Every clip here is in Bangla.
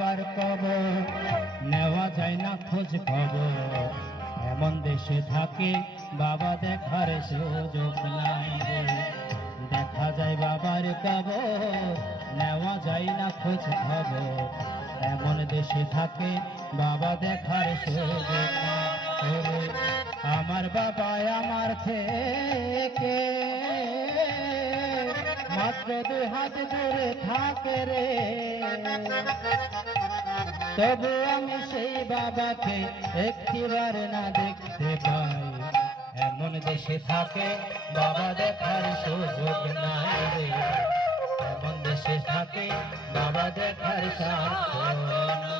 বাবার কবর নেওয়া যায় না খোঁজ খবর। এমন দেশে থাকে বাবা দেখার সুযোগ নাই রে। দেখা যায় বাবার কবর নেওয়া যায় না খোঁজ খবর। এমন দেশে থাকে বাবা দেখার সুযোগ নাই রে। আমার বাবা আমার থেকে মাত্র 2 হাত দূরে থাকে রে। তবু আমি সেই বাবাকে একটিবার না দেখতে পাই। এমন দেশে থাকে বাবা দেখার সুযোগ নাই রে। এমন দেশে থাকে বাবা দেখার সাধ্য নাই।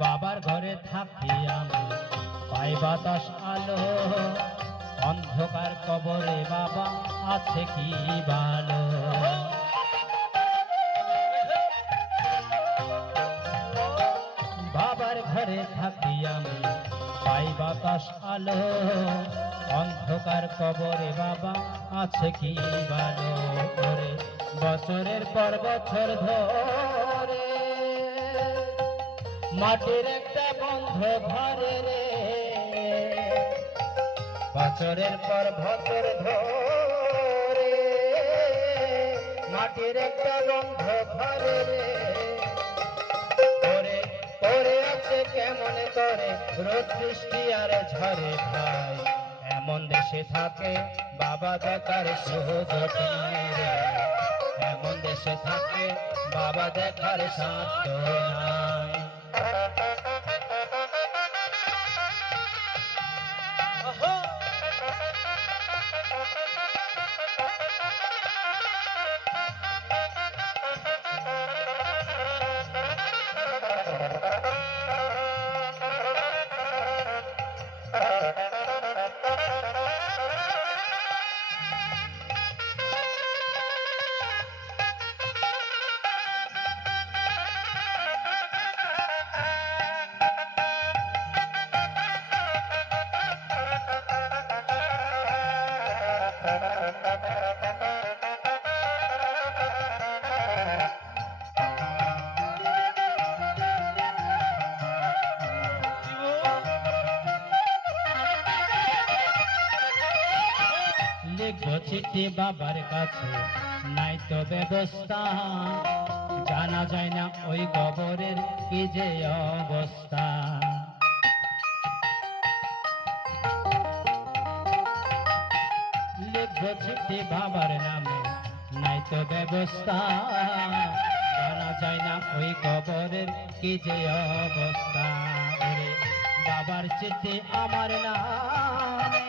বাবার ঘরে থাকি আমি পাই বাতাস আলো। অন্ধকার কবরে বাবা আছে কি ভালো। বাবার ঘরে থাকি আমি পাই বাতাস আলো। অন্ধকার কবরে বাবা আছে কি ভালো করে। বছরের পর বছর ধরে মাটির একটা বন্ধ ঘরে রে। বছরের পর বছর ধরে মাটির একটা বন্ধ ঘরে রে। পরে পরে আছে কেমন করে রোদ বৃষ্টি আর ঝরে ভাই। এমন দেশে থাকে বাবা দেখার সুযোগ নাই রে। এমন দেশে থাকে বাবা দেখার সাধ্য নাই। লিখব চিঠি বাবার কাছে নাই তো ব্যবস্থা। জানা যায় না ওই কবরের কি যে অবস্থা। লিখব চিঠি বাবার নামে নাই তো ব্যবস্থা। জানা যায় না ওই কবরের কি যে অবস্থা। ওরে বাবার চিঠি আমার নামে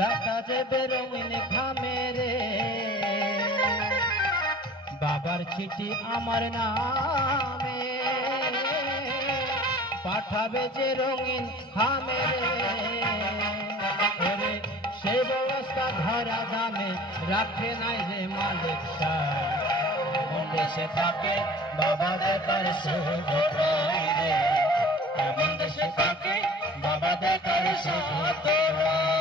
রাখা যাবে রঙিন খামে রে। বাবার চিঠি আমার নামে পাঠাবে যে রঙিন খামে রে। সেই ব্যবস্থা ধরা দামে রাখে নাই রে মালিক সাহেব। এমন দেশে থাকে বাবা দেখার সুযোগ নাই রে। এমন দেশে থাকে বাবা দেখার সুযোগ নাই।